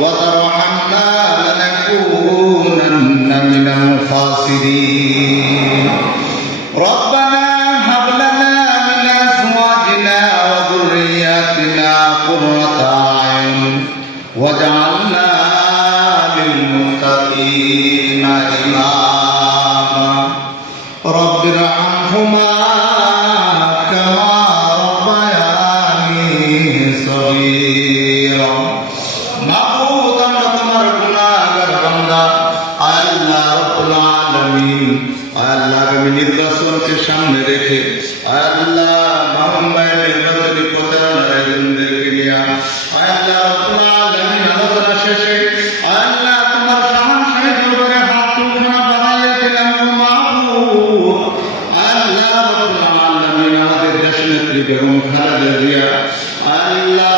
وترحمنا لنكونن من الخاسرين ربنا هب لنا من أزواجنا وذرياتنا قرة واجعلنا للمتقين إماما. رب ارحمهما كما ربياني صغيرا. তোমার সামনে রেখে আল্লাহ মোহাম্মদ নির্বাচনী প্রচারণার আয়োজনদেরকে নিয়ে আল্লাহ রাব্বুল আলামিন আলোচনা শেষে আল্লাহ তোমার সামান সাহেব দরবারে হাত তুলখানা বানাইয়া দিলাম ও আল্লাহ রাব্বুল আলামিন আমাদের দেশনেত্রী বেগম খালেদা জিয়া, আল্লাহ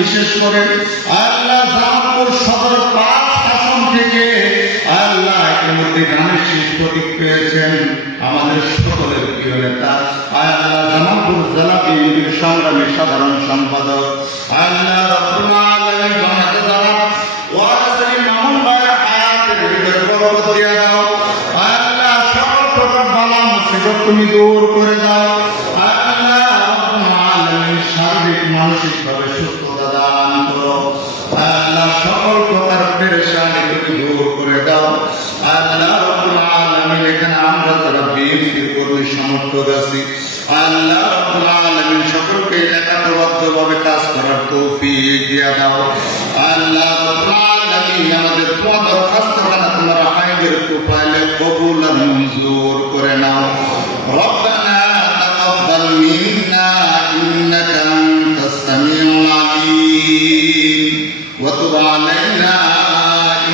বিশেষ করে আল্লাহ সদর পাঁচ শাসন থেকে আল্লাহ ইতিমধ্যে শেষ প্রতীক পেয়েছেন আমাদের সকলের প্রিয় নেতা, আল্লাহ জামালপুর জেলা বিএনপির সংগ্রামী সাধারণ সম্পাদক, আল্লাহ প্রকার তুমি দূর করে দাও। আল্লাহ শারীরিক, মানসিক যারা বিএনপির কর্মী সমর্থক আছি আল্লাহ রাব্বুল আলামিন সকলকে একাত্রবদ্ধভাবে কাজ করার তৌফিক দিয়া দাও আল্লাহ রাব্বুল আলামিন আমাদের তোমার দরখাস্ত খানা তোমার হাইবের প্রোফাইলে কবুল আর মঞ্জুর করে নাও ربنا تقبل منا إنك أنت السميع العليم وتب علينا